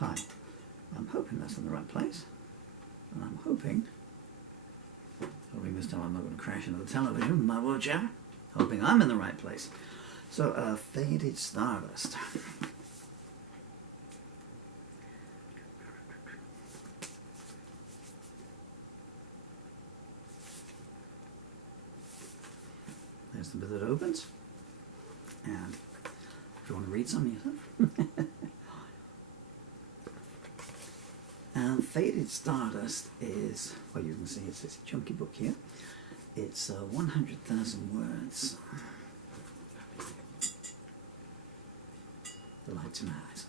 Hi, I'm hoping that's in the right place, and I'm hoping this time I'm not going to crash into the television with my watch out. Hoping I'm in the right place. So, Faded Stardust. There's the bit that opens, and if you want to read some yourself. And Faded Stardust is, well, you can see it's this chunky book here. It's 100,000 words. The lights in my eyes.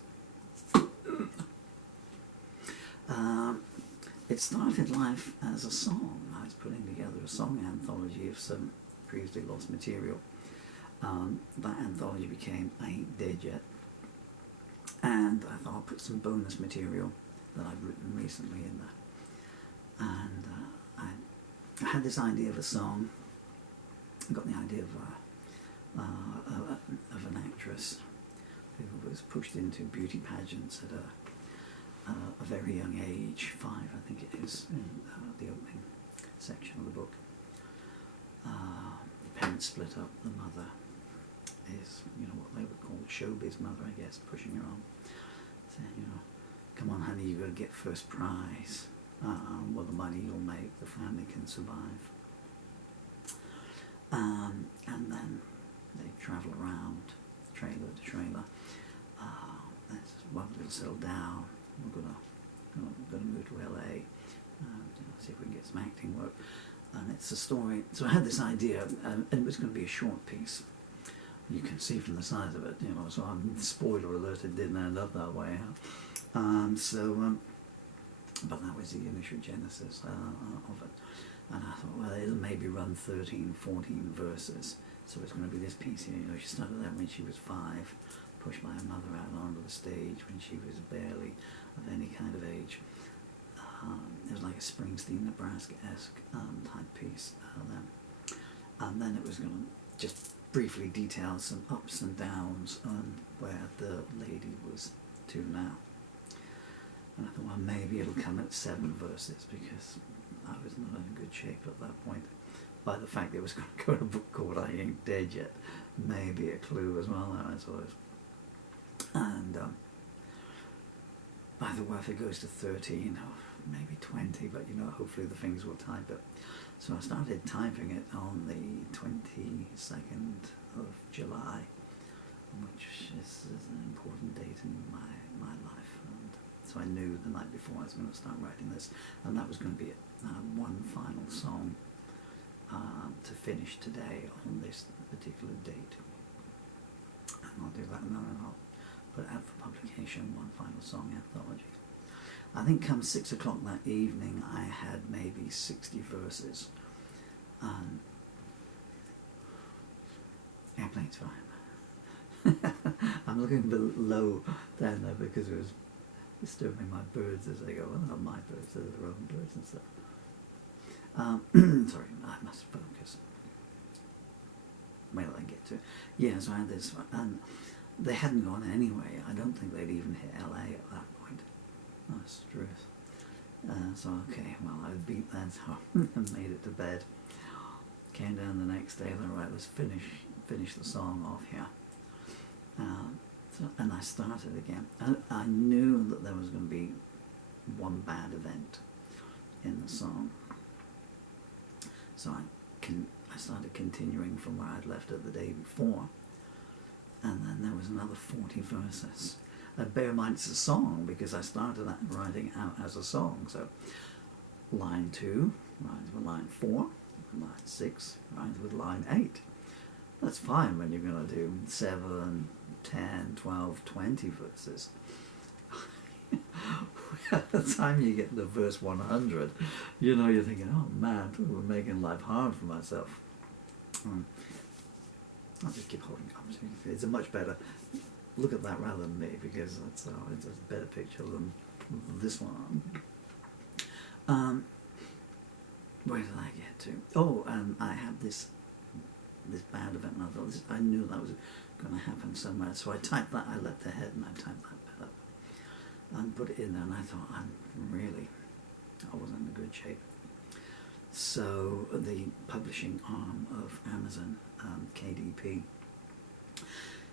It started life as a song. I was putting together a song anthology of some previously lost material. That anthology became I Ain't Dead Yet. And I thought I'll put some bonus material that I've written recently in there. And I had this idea of a song. I got the idea of an actress who was pushed into beauty pageants at a very young age, 5 I think it is, in the opening section of the book. The parents split up. The mother is, what they would call showbiz mother, I guess, pushing her on, saying, come on honey, you've got to get first prize. Well, the money you'll make, the family can survive. And then they travel around, trailer to trailer. Let's settle down. We're gonna move to LA. See if we can get some acting work. And it's a story. So I had this idea, and it was going to be a short piece. You can see from the size of it, So I'm spoiler alert, it didn't end up that way. But that was the initial genesis of it. And I thought, well, it'll maybe run 13, 14 verses. So it's going to be this piece here. She started out when she was 5, pushed by her mother out onto the stage when she was barely of any kind of age. It was like a Springsteen, Nebraska-esque type piece. And then it was going to just briefly detail some ups and downs on where the lady was to now. And I thought, well, maybe it'll come at 7 verses, because I was not in good shape at that point. By the fact that it was going to go to a book called I Ain't Dead Yet, maybe a clue as well, I suppose. And I thought, well, if it goes to 13 or maybe 20, but hopefully the things will type it. So I started typing it on the 22nd of July, which is an important date in my life. And so I knew the night before I was going to start writing this, and that was going to be it. One final song to finish today on this particular date. And I'll do that, and then I'll put out for publication one final song anthology. I think come 6 o'clock that evening I had maybe 60 verses. Airplane's fine. I'm looking a bit low down there because it was disturbing my birds as they go. Well, not my birds, they're their own birds and stuff. Sorry, I must focus. Where did I get to? Yeah, so I had this, and they hadn't gone anyway. I don't think they'd even hit LA at that point. That's the truth. So, okay, well, I beat that and made it to bed. Came down the next day, and thought, right, let's finish the song off here. And I started again. I knew that there was going to be one bad event in the song. So I started continuing from where I'd left it the day before. And then there was another 40 verses. Bear in mind it's a song, because I started writing out as a song. So line 2 rhymes with line 4, line 6 rhymes with line 8. That's fine when you're going to do 7, 10, 12, 20 verses. At the time you get to verse 100, you're thinking, oh man, we're making life hard for myself. I'll just keep holding up. It's a much better look at that rather than me, because it's a better picture than this one. Where did I get to? Oh, I had this bad event, and I thought I knew that was going to happen somewhere. So I typed that. I left the head and I typed that bit up and put it in there, and I thought, I wasn't in good shape. So the publishing arm of Amazon, KDP,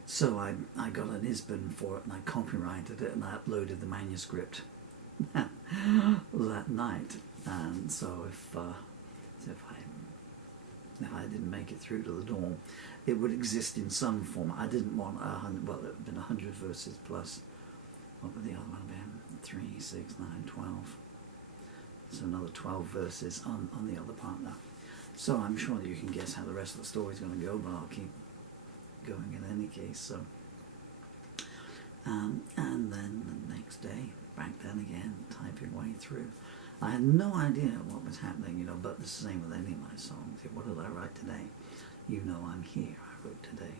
so I got an ISBN for it, and I copyrighted it, and I uploaded the manuscript that night. And so if I didn't make it through to the door, it would exist in some form. I didn't want 100, well, it would have been 100 verses plus, what would the other one have been? 3, 6, 9, 12. So another 12 verses on the other part now. So I'm sure that you can guess how the rest of the story is going to go, but I'll keep going in any case. So, and then the next day, back then again, typing way through. I had no idea what was happening, but the same with any of my songs. What did I write today? You Know I'm Here, I wrote today.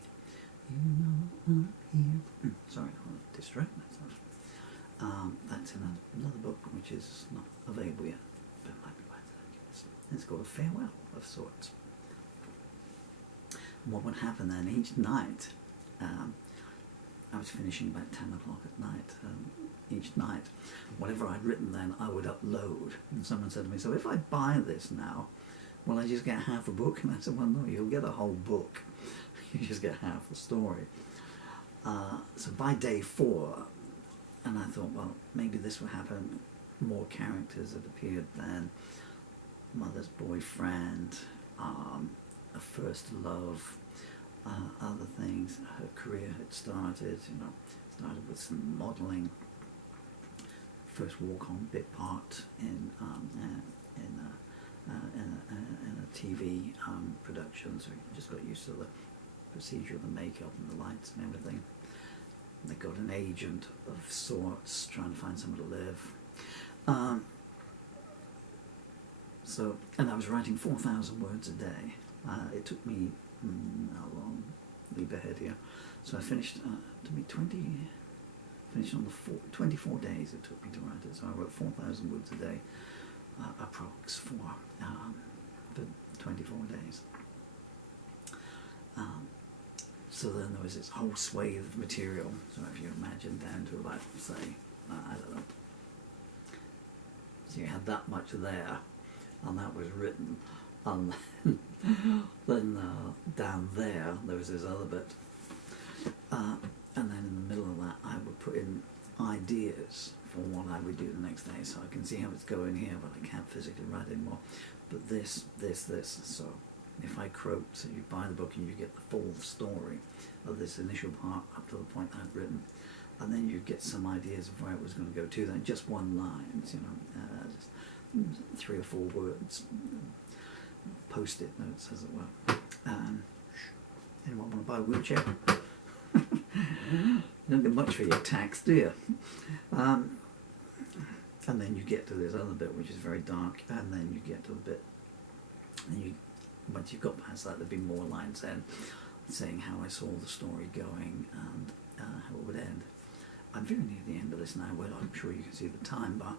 You know I'm here. Sorry, I want to distract myself. That's in another book which is not available yet, but it might be by then. It's called A Farewell of sorts. And what would happen then each night, I was finishing about 10 o'clock at night. Each night, whatever I'd written then, I would upload. And someone said to me, so if I buy this now, will I just get half a book? And I said, well, no, you'll get a whole book. You just get half the story. So by day 4, and I thought, well, maybe this will happen. More characters had appeared then. Mother's boyfriend, a first love, other things. Her career had started, started with some modelling. First walk-on bit part in a TV production, so we just got used to the procedure of the makeup and the lights and everything. They got an agent of sorts, trying to find somewhere to live. And I was writing 4,000 words a day. It took me, how long? Leap ahead here. So I finished, to be 24 days it took me to write it. So I wrote 4,000 words a day, approx for 24 days. So then there was this whole swathe of material. So if you imagine down to about, say, I don't know. So you had that much there, and that was written. And then down there was this other bit. And then in the middle of that, I would put in ideas for what I would do the next day. So I can see how it's going here, but I can't physically write anymore. But this. So if I croak, so you buy the book and you get the full story of this initial part up to the point I'd written. And then you get some ideas of where it was going to go to. Then just one line, just 3 or 4 words, post-it notes, as it were. Anyone want to buy a wheelchair? You don't get much for your tax, do you? And then you get to this other bit, which is very dark, and then you get to the bit, and once you've got past that, there'd be more lines then, saying how I saw the story going and how it would end. I'm very near the end of this now. Well, I'm sure you can see the time bar.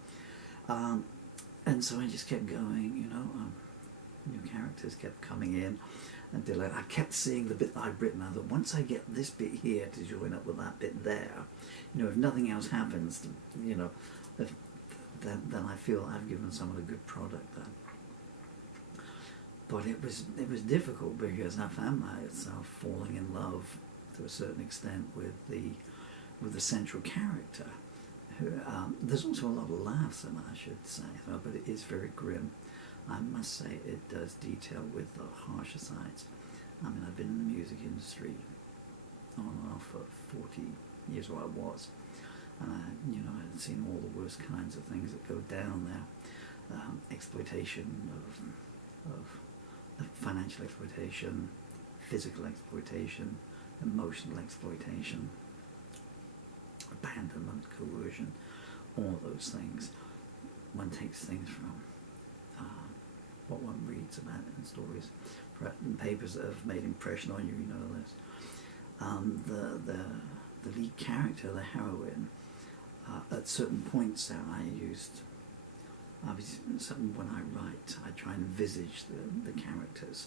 And so I just kept going, new characters kept coming in. And I kept seeing the bit that I'd written. I thought, once I get this bit here to join up with that bit there, if nothing else happens, then I feel I've given someone a good product then. But it was difficult because I found myself falling in love to a certain extent with the central character. Who, there's also a lot of laughs in it, I should say, but it is very grim. I must say it does detail with the harsher sides. I mean, I've been in the music industry on and off for 40 years, or I was, and I had seen all the worst kinds of things that go down there. Exploitation of financial exploitation, physical exploitation, emotional exploitation, abandonment, coercion, all those things. One takes things from what one reads about in stories, in papers that have made impression on you, this. The lead character, the heroine, at certain points there when I write, I try and envisage the characters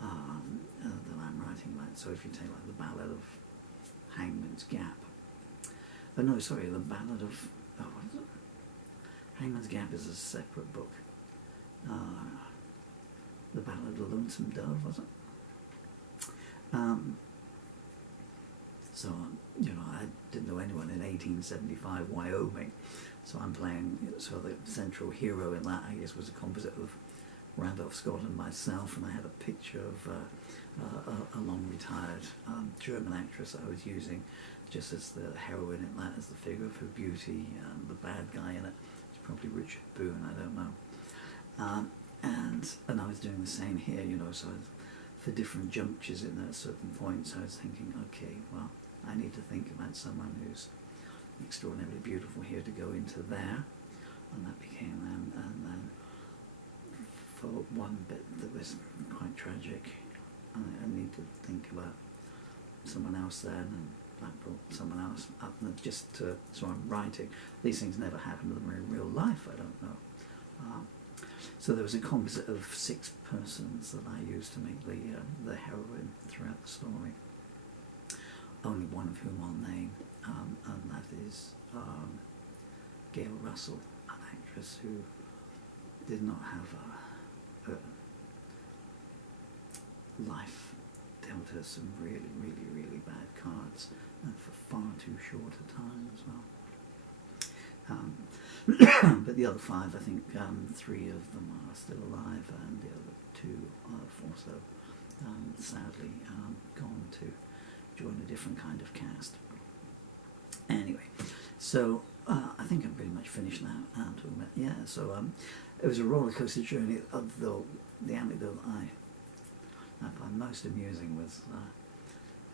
that I'm writing about. So if you take like the Ballad of Hangman's Gap, the Ballad of, Hangman's Gap is a separate book. The Ballad of the Lonesome Dove, was it? So, I didn't know anyone in 1875 Wyoming, so I'm playing, so the central hero in that, I guess, was a composite of Randolph Scott and myself, and I had a picture of a long-retired German actress I was using just as the heroine in that, as the figure of her beauty, and the bad guy in it, it's probably Richard Boone, I don't know. And I was doing the same here, so for different junctures in at certain points, I was thinking, okay, well, I need to think about someone who's extraordinarily beautiful here to go into there, and that became them. And then for one bit that was quite tragic, I need to think about someone else then, and that brought someone else up, and so I'm writing. These things never happen to them in real life, I don't know. So there was a composite of 6 persons that I used to make the heroine throughout the story. Only one of whom I'll name, and that is Gail Russell, an actress who did not have a life dealt her some really, really, really bad cards, and for far too short a time as well. But the other 5, I think 3 of them are still alive, and the other 2 have also sadly gone to join a different kind of cast. Anyway, so I think I'm pretty much finished now. So it was a roller coaster journey, although the anecdote I find most amusing was,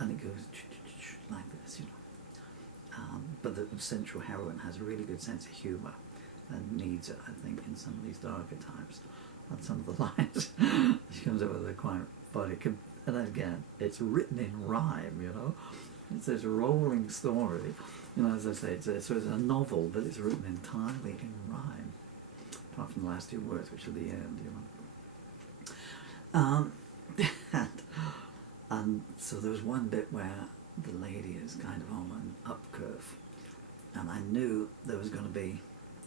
and it goes like this, but the central heroine has a really good sense of humour and needs it, I think, in some of these darker times. And some of the lines she comes up with are quite funny. And again, it's written in rhyme, It's this rolling story. As I say, it's a novel, but it's written entirely in rhyme, apart from the last 2 words, which are the end, and so there was one bit where the lady is kind of on an up curve, and I knew there was going to be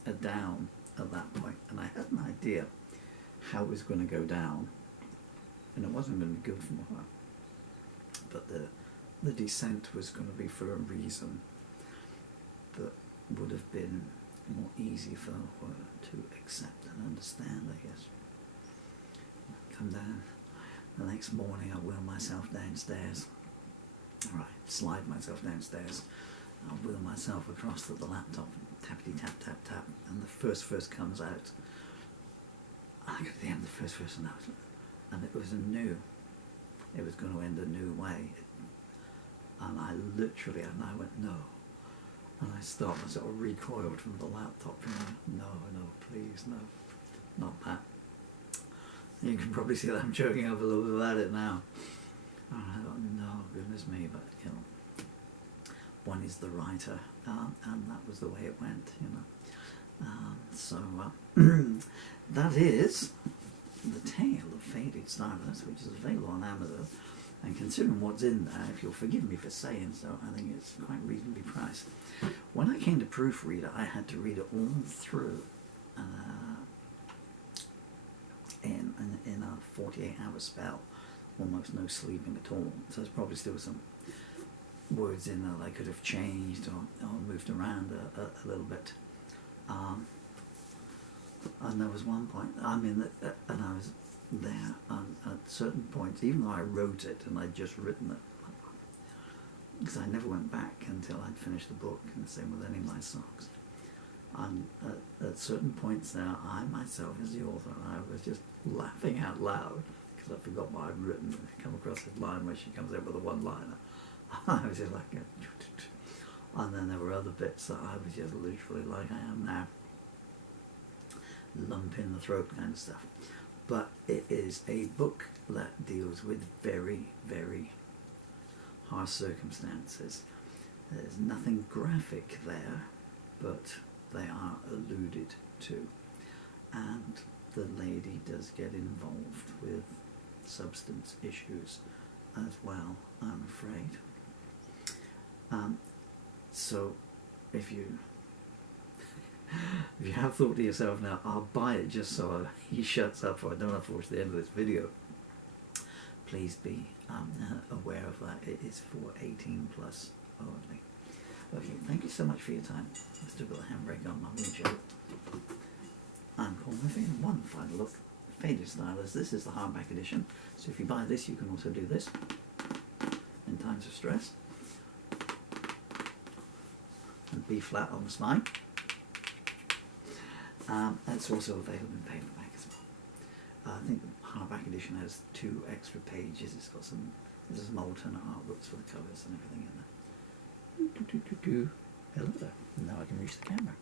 a down at that point, and I had an idea how it was going to go down, and it wasn't going to be good for her, but the descent was going to be for a reason that would have been more easy for her to accept and understand, I guess. Come down. The next morning I wheel myself downstairs. Right, slide myself downstairs. I'll wheel myself across to the laptop, tappity tap tap tap, and the first verse comes out. I got to the end of the first verse and it was it was going to end a new way. And I went, no. And I stopped, I sort of recoiled from the laptop, no, please, no, not that. You can probably see that I'm joking up a little bit about it now. And I thought, no, goodness me, but, one is the writer, and that was the way it went, that is The Tale of Faded Stardust, which is available on Amazon. And considering what's in there, if you'll forgive me for saying so, I think it's quite reasonably priced. When I came to proofread it, I had to read it all through in a 48-hour spell, almost no sleeping at all. So there's probably still some words in there that I could have changed or moved around a little bit. And there was one point, and I was there, and at certain points, even though I wrote it and I'd just written it, because I never went back until I'd finished the book, and the same with any of my songs. And at certain points there, I myself, as the author, I was just laughing out loud, because I forgot what I'd written. I come across this line where she comes out with a one-liner. I was just like, and then there were other bits that I was just literally like I am now, lump in the throat kind of stuff. But it is a book that deals with very, very harsh circumstances. There's nothing graphic there, but they are alluded to. And the lady does get involved with substance issues as well, I'm afraid. So if you if you have thought to yourself, now I'll buy it just so he shuts up or I don't have to watch the end of this video, please be aware of that. It is for 18 plus only. Okay, thank you so much for your time. I've still got the handbrake on my windshield. I'm Paul Murphy, and one final look. Faded Stardust. This is the hardback edition. So if you buy this, you can also do this in times of stress. And B flat on the spine. That's also available in paperback as well. I think the hardback edition has 2 extra pages. It's got there's some alternate art books for the covers and everything in there. Hello there. Now I can reach the camera.